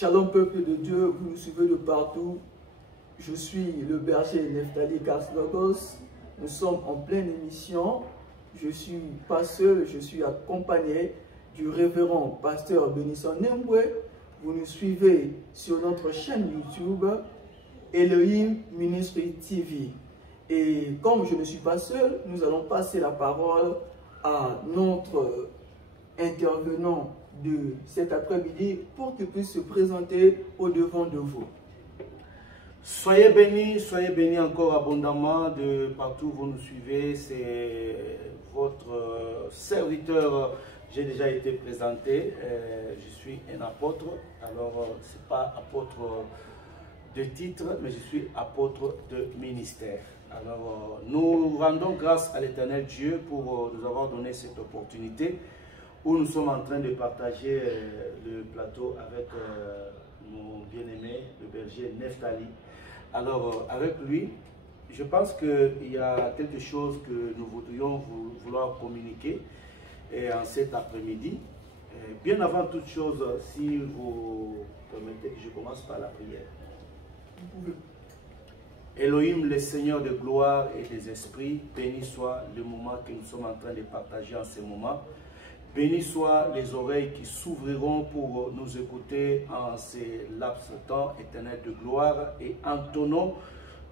Shalom peuple de Dieu, vous nous suivez de partout. Je suis le berger Neftali Kaslogos. Nous sommes en pleine émission. Je ne suis pas seul, je suis accompagné du révérend pasteur Benison Nembwe. Vous nous suivez sur notre chaîne YouTube Elohim Ministry TV. Et comme je ne suis pas seul, nous allons passer la parole à notre intervenant de cet après-midi pour qu'il puisse se présenter au-devant de vous. Soyez bénis encore abondamment de partout où vous nous suivez. C'est votre serviteur. J'ai déjà été présenté. Je suis un apôtre. Alors, ce n'est pas apôtre de titre, mais je suis apôtre de ministère. Alors, nous rendons grâce à l'Éternel Dieu pour nous avoir donné cette opportunité où nous sommes en train de partager le plateau avec mon bien-aimé, le berger Neftali. Alors, avec lui, je pense qu'il y a quelque chose que nous voudrions vouloir communiquer en cet après-midi. Bien avant toute chose, si vous permettez que je commence par la prière. Elohim, le Seigneur de gloire et des esprits, béni soit le moment que nous sommes en train de partager en ce moment. Béni soient les oreilles qui s'ouvriront pour nous écouter en ces laps de temps éternels de gloire. Et en ton nom,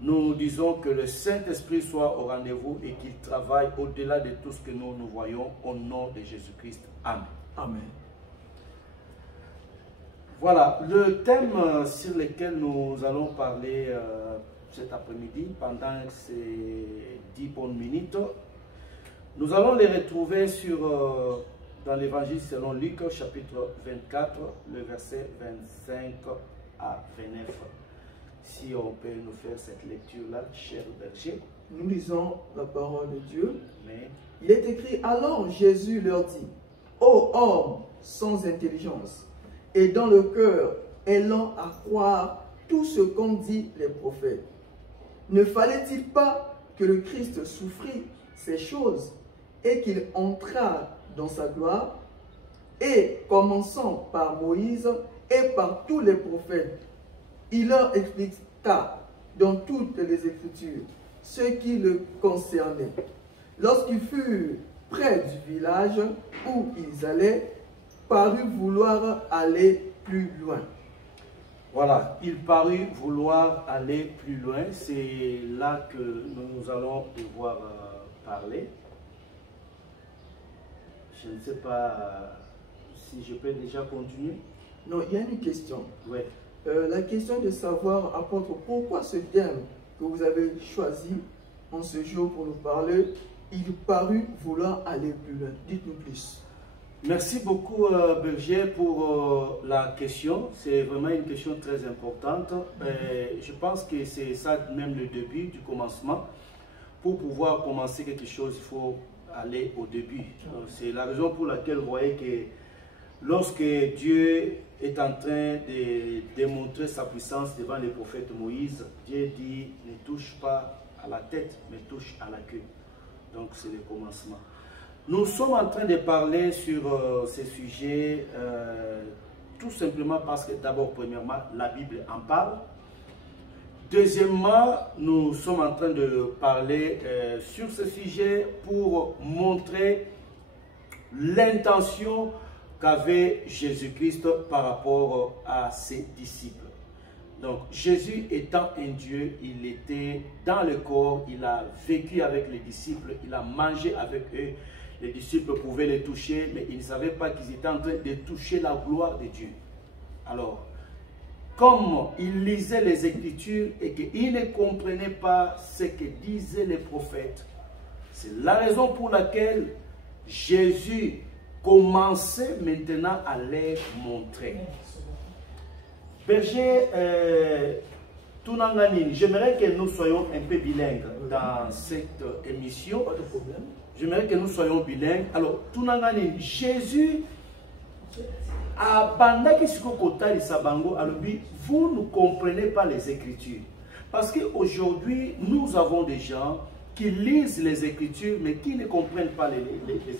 nous disons que le Saint-Esprit soit au rendez-vous et qu'il travaille au-delà de tout ce que nous voyons au nom de Jésus-Christ. Amen. Amen. Voilà, le thème sur lequel nous allons parler cet après-midi pendant ces 10 bonnes minutes, nous allons les retrouver sur... dans l'évangile selon Luc, chapitre 24, le verset 25 à 29. Si on peut nous faire cette lecture-là, cher berger. Nous lisons la parole de Dieu. Mais... il est écrit, alors Jésus leur dit, ô homme sans intelligence, et dans le cœur ayant à croire tout ce qu'ont dit les prophètes, ne fallait-il pas que le Christ souffrit ces choses et qu'il entrât dans sa gloire? Et commençant par Moïse et par tous les prophètes, il leur expliqua dans toutes les Écritures ce qui le concernait. Lorsqu'ils furent près du village où ils allaient, parut vouloir aller plus loin. Voilà, il parut vouloir aller plus loin. C'est là que nous allons devoir parler. Je ne sais pas si je peux déjà continuer. Non, il y a une question. Oui. La question de savoir, apôtre, pourquoi ce thème que vous avez choisi en ce jour pour nous parler, il parut vouloir aller plus loin. Dites-nous plus. Merci beaucoup, berger, pour la question. C'est vraiment une question très importante. Je pense que c'est ça même le début du commencement. Pour pouvoir commencer quelque chose, il faut aller au début. C'est la raison pour laquelle vous voyez que lorsque Dieu est en train de démontrer sa puissance devant les prophètes Moïse, Dieu dit ne touche pas à la tête, mais touche à la queue. Donc c'est le commencement. Nous sommes en train de parler sur ces sujets tout simplement parce que d'abord, premièrement, la Bible en parle. Deuxièmement, nous sommes en train de parler sur ce sujet pour montrer l'intention qu'avait Jésus-Christ par rapport à ses disciples. Donc, Jésus étant un Dieu, il était dans le corps, il a vécu avec les disciples, il a mangé avec eux. Les disciples pouvaient les toucher, mais ils ne savaient pas qu'ils étaient en train de toucher la gloire de Dieu. Alors, comme ils lisaient les Écritures et qu'ils ne comprenaient pas ce que disaient les prophètes, c'est la raison pour laquelle Jésus commençait maintenant à les montrer. Berger, Tunanganine, j'aimerais que nous soyons un peu bilingues dans cette émission. Pas de problème. J'aimerais que nous soyons bilingues. Alors, Tunanganine, Jésus pendant que vous ne comprenez pas les Écritures. Parce qu'aujourd'hui, nous avons des gens qui lisent les Écritures, mais qui ne comprennent pas les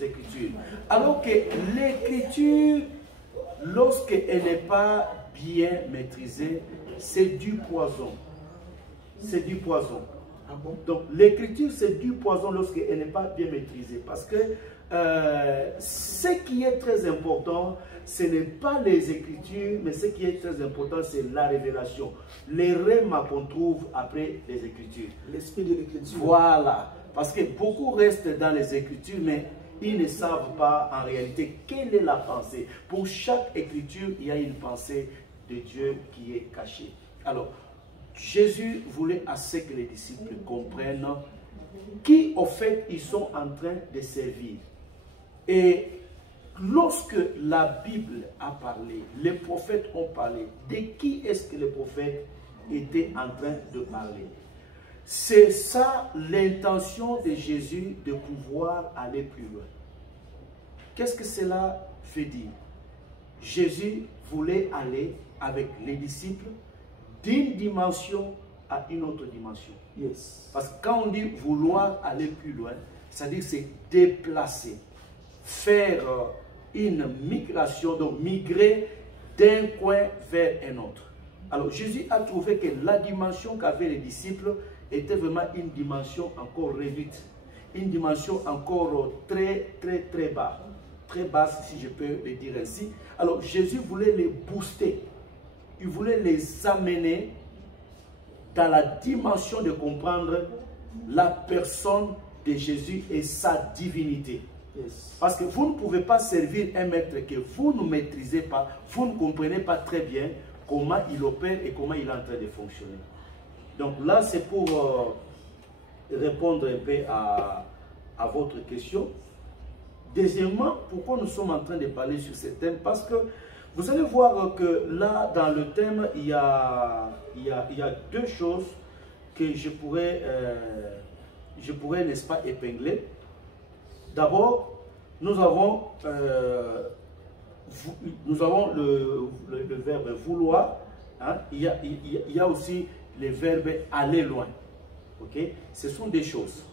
Écritures. Alors que l'Écriture, lorsqu'elle n'est pas bien maîtrisée, c'est du poison. C'est du poison. Ah bon? Donc l'écriture, c'est du poison lorsqu'elle n'est pas bien maîtrisée. Parce que ce qui est très important, ce n'est pas les écritures, mais ce qui est très important, c'est la révélation. Les rèmes qu'on trouve après les écritures. L'esprit de l'écriture. Voilà. Parce que beaucoup restent dans les écritures, mais ils ne savent pas en réalité quelle est la pensée. Pour chaque écriture, il y a une pensée de Dieu qui est cachée. Alors, Jésus voulait assez que les disciples comprennent qui, au fait, ils sont en train de servir. Et lorsque la Bible a parlé, les prophètes ont parlé, de qui est-ce que les prophètes étaient en train de parler? C'est ça l'intention de Jésus de pouvoir aller plus loin. Qu'est-ce que cela veut dire? Jésus voulait aller avec les disciples d'une dimension à une autre dimension. Yes. Parce que quand on dit vouloir aller plus loin, c'est-à-dire c'est déplacer, faire une migration, donc migrer d'un coin vers un autre. Alors Jésus a trouvé que la dimension qu'avaient les disciples était vraiment une dimension encore réduite, une dimension encore très bas, très basse si je peux le dire ainsi. Alors Jésus voulait les booster, il voulait les amener dans la dimension de comprendre la personne de Jésus et sa divinité. Yes. Parce que vous ne pouvez pas servir un maître que vous ne maîtrisez pas, vous ne comprenez pas très bien comment il opère et comment il est en train de fonctionner. Donc là, c'est pour répondre un peu à votre question. Deuxièmement, pourquoi nous sommes en train de parler sur ce thème? Parce que vous allez voir que là, dans le thème, il y a deux choses que je pourrais, n'est-ce pas, épingler. D'abord, nous avons le verbe vouloir. Hein? Il y a aussi le verbe aller loin. Okay? Ce sont des choses.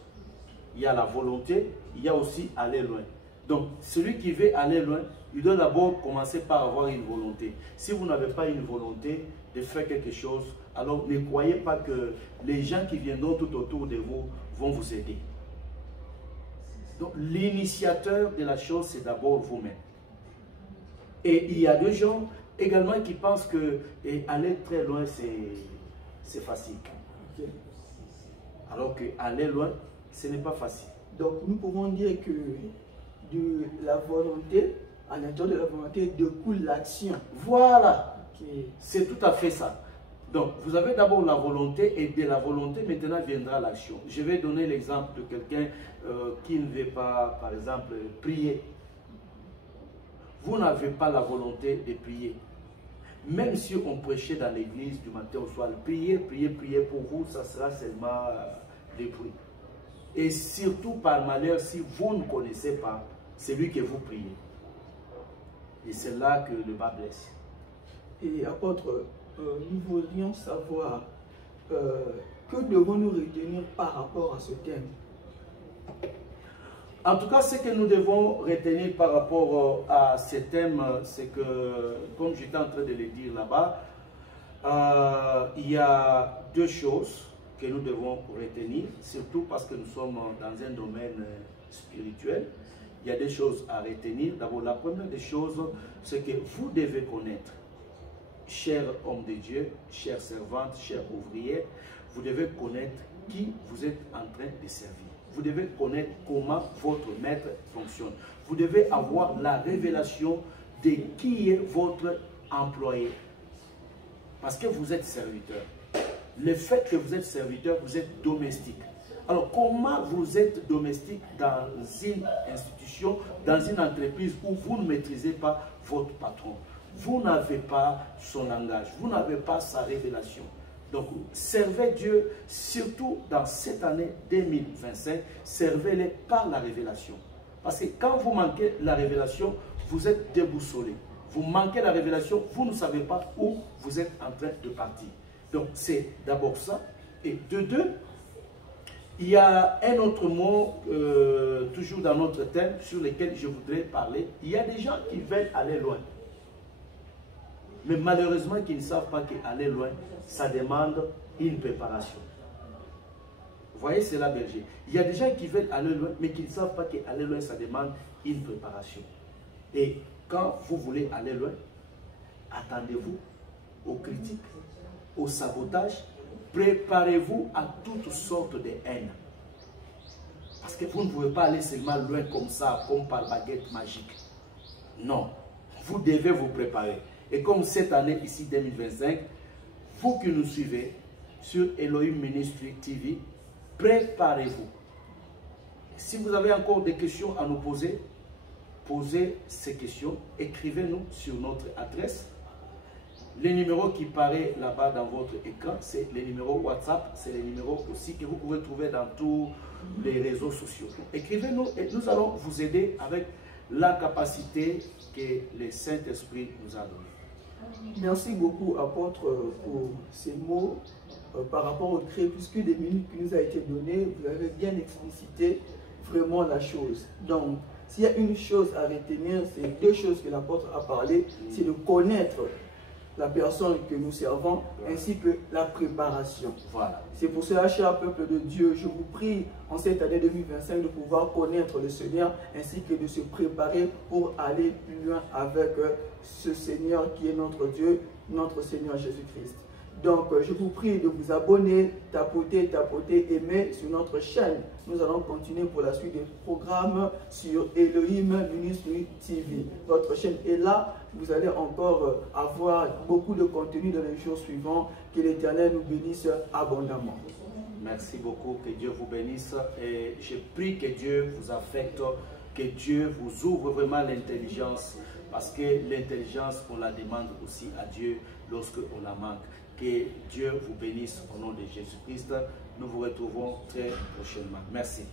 Il y a la volonté, il y a aussi aller loin. Donc, celui qui veut aller loin, il doit d'abord commencer par avoir une volonté. Si vous n'avez pas une volonté de faire quelque chose, alors ne croyez pas que les gens qui viendront tout autour de vous vont vous aider. Donc, l'initiateur de la chose, c'est d'abord vous-même. Et il y a des gens également qui pensent que aller très loin, c'est facile. Okay. Alors que aller loin, ce n'est pas facile. Donc, nous pouvons dire que de la volonté, à l'intérieur de la volonté, découle l'action. Voilà. Okay. C'est tout à fait ça. Donc, vous avez d'abord la volonté et de la volonté, maintenant viendra l'action. Je vais donner l'exemple de quelqu'un qui ne veut pas, par exemple, prier. Vous n'avez pas la volonté de prier. Même si on prêchait dans l'église du matin au soir, prier pour vous, ça sera seulement des bruits. Et surtout par malheur, si vous ne connaissez pas celui que vous priez. Et c'est là que le bas blesse. Et apôtre, nous voudrions savoir que devons-nous retenir par rapport à ce thème? En tout cas, ce que nous devons retenir par rapport à ce thème, c'est que, comme j'étais en train de le dire là-bas, il y a deux choses que nous devons retenir, surtout parce que nous sommes dans un domaine spirituel. Il y a des choses à retenir. D'abord, la première des choses, c'est que vous devez connaître, chers hommes de Dieu, chères servantes, chers ouvriers, vous devez connaître qui vous êtes en train de servir. Vous devez connaître comment votre maître fonctionne. Vous devez avoir la révélation de qui est votre employé. Parce que vous êtes serviteur. Le fait que vous êtes serviteur, vous êtes domestique. Alors, comment vous êtes domestique dans une institution, dans une entreprise où vous ne maîtrisez pas votre patron? Vous n'avez pas son langage, vous n'avez pas sa révélation. Donc, servez Dieu, surtout dans cette année 2025, servez-le par la révélation. Parce que quand vous manquez la révélation, vous êtes déboussolé. Vous manquez la révélation, vous ne savez pas où vous êtes en train de partir. Donc, c'est d'abord ça. Et de deux, il y a un autre mot, toujours dans notre thème, sur lequel je voudrais parler. Il y a des gens qui veulent aller loin. Mais malheureusement, qu'ils ne savent pas qu'aller loin, ça demande une préparation. Vous voyez, c'est la Belgique. Il y a des gens qui veulent aller loin, mais qui ne savent pas qu'aller loin, ça demande une préparation. Et quand vous voulez aller loin, attendez-vous aux critiques, au sabotage. Préparez-vous à toutes sortes de haines. Parce que vous ne pouvez pas aller seulement loin comme ça, comme par baguette magique. Non, vous devez vous préparer. Et comme cette année, ici 2025, vous qui nous suivez sur Elohim Ministry TV, préparez-vous. Si vous avez encore des questions à nous poser, posez ces questions, écrivez-nous sur notre adresse. Le numéro qui paraît là-bas dans votre écran, c'est le numéro WhatsApp, c'est le numéro aussi que vous pouvez trouver dans tous les réseaux sociaux. Écrivez-nous et nous allons vous aider avec la capacité que le Saint-Esprit nous a donnée. Merci beaucoup, apôtre, pour ces mots par rapport au crépuscule des minutes qui nous a été donné. Vous avez bien explicité vraiment la chose. Donc, s'il y a une chose à retenir, c'est deux choses que l'apôtre a parlé, c'est de connaître la personne que nous servons, ainsi que la préparation. Voilà. C'est pour cela, cher peuple de Dieu, je vous prie en cette année 2025 de pouvoir connaître le Seigneur, ainsi que de se préparer pour aller plus loin avec ce Seigneur qui est notre Dieu, notre Seigneur Jésus-Christ. Donc, je vous prie de vous abonner, tapoter, aimer sur notre chaîne. Nous allons continuer pour la suite des programmes sur Elohim Ministry TV. Votre chaîne est là. Vous allez encore avoir beaucoup de contenu dans les jours suivants. Que l'Éternel nous bénisse abondamment. Merci beaucoup. Que Dieu vous bénisse. Et je prie que Dieu vous affecte, que Dieu vous ouvre vraiment l'intelligence. Parce que l'intelligence, on la demande aussi à Dieu lorsque on la manque. Que Dieu vous bénisse au nom de Jésus-Christ. Nous vous retrouvons très prochainement. Merci.